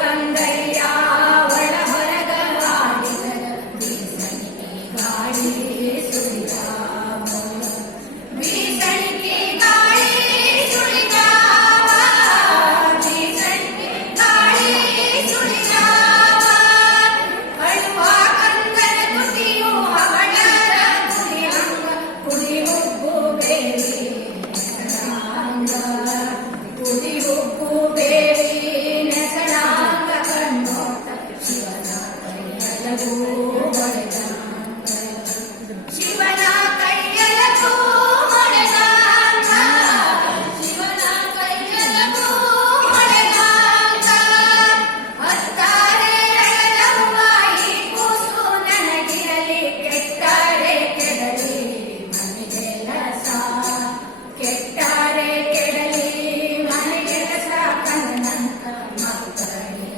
தந்தையா ಕೆಟ್ಟರೆ ಕೆಡಲಿ ಮನೆಗೆಲಸ ಕಂದಂತ ಮಕ್ಕಳೇ